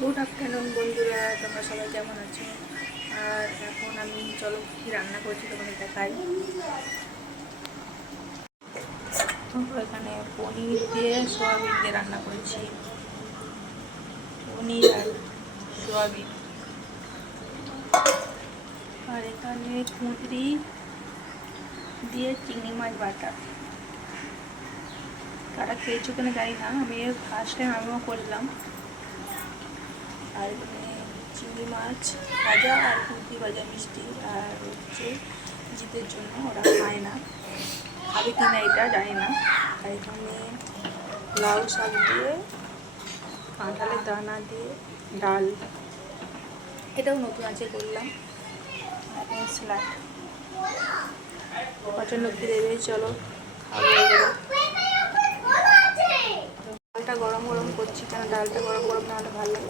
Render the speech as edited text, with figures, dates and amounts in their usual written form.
Good afternoon বন্ধুরা, তোমরা সবাই কেমন আছো? আর এখন আমি চলো কী রান্না করছি তোমাদের দেখাই। এখানে পনির দিয়ে সোয়াবিন দিয়ে রান্না করেছি, পনির আর সোয়াবিন। আর এখানে কুঁদরি দিয়ে চিংড়ি মাছ বাটা। কারা খেয়েছো কেন জানি না, আমি ফার্স্ট টাইম আমিও করলাম। আর এখানে চিংড়ি মাছ ভাজা আর কুঁদরি ভাজা মিষ্টি। আর হচ্ছে জিতের জন্য, ওরা খায় না, খাবে কি না এটা জানি না। আর এখানে লাউ শাক দিয়ে কাঁঠালের দানা দিয়ে ডাল, এটাও নতুন আছে করলাম। আর স্যালাড। পছন্দ কি দেবে, চলো খাবো এগুলো। ডালটা গরম গরম করছি, কেন ডালটা গরম গরম না হলে ভালো লাগে